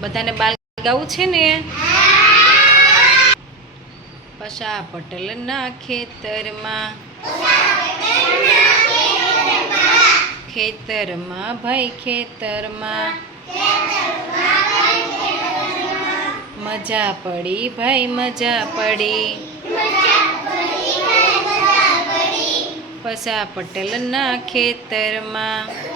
બધાને બાલ ગાવું છે ને? પશા પટલના ખેતરમાં. ખેતરમાં ભાઈ ખેતરમાં. મજા પડી ભાઈ, મજા પડી. પશા પટેલના ખેતરમાં.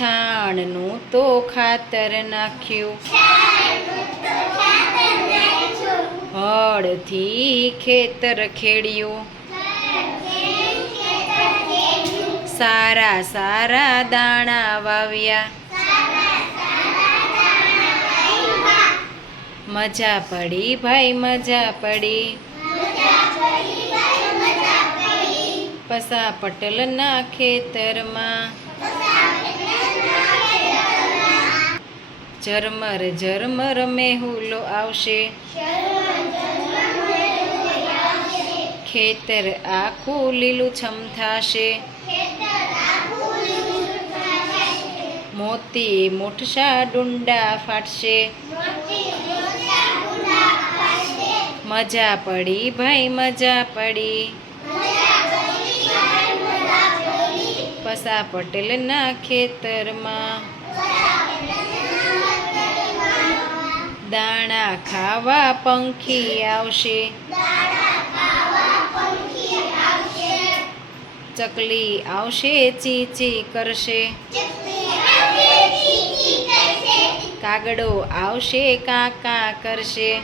છાણનું તો ખાતર નાખ્યું. હળથી ખેતર ખેડ્યું. સારા સારા દાણા વાવ્યા. મજા પડી ભાઈ, મજા પડી. પસા પટેલના ખેતરમાં. ઝરમર ઝરમર મેહુલો આવશે. ખેતર આખું લીલું છમ થાશે. મોતી મોઠસા ડુંડા ફાટશે. મજા પડી ભાઈ, મજા પડી. પસા પટેલના ખેતરમાં. દાણા ખાવા પંખી આવશે. ચકલી આવશે ચી ચી કરશે. કાગડો આવશે, કાકા કરશે.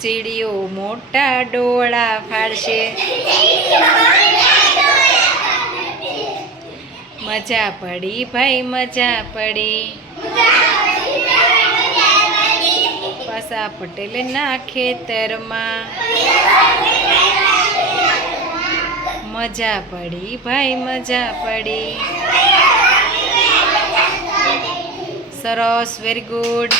ચીડીઓ મોટા ડોળા ફાડશે. મજા પડી ભાઈ, મજા પડી. પાસા પટેલના ખેતરમાં. મજા પડી ભાઈ, મજા પડી. સરસ વેરી ગુડ